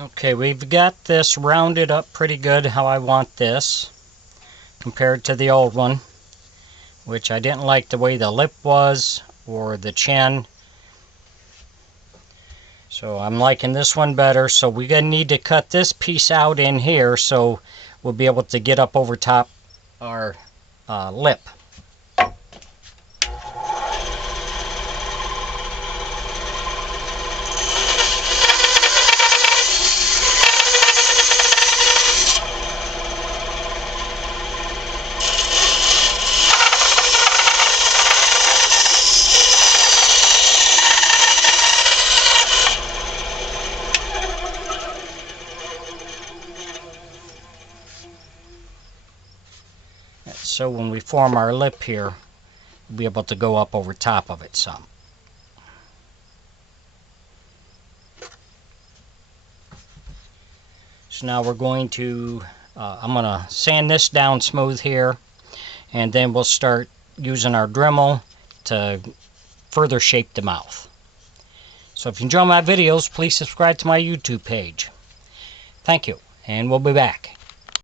Okay, we've got this rounded up pretty good how I want this compared to the old one, which I didn't like the way the lip was or the chin. So I'm liking this one better. So we're going to need to cut this piece out in here so we'll be able to get up over top our lip. So when we form our lip here, we'll be able to go up over top of it some. So now we're going to, I'm going to sand this down smooth here, and then we'll start using our Dremel to further shape the mouth. So if you enjoy my videos, please subscribe to my YouTube page. Thank you, and we'll be back.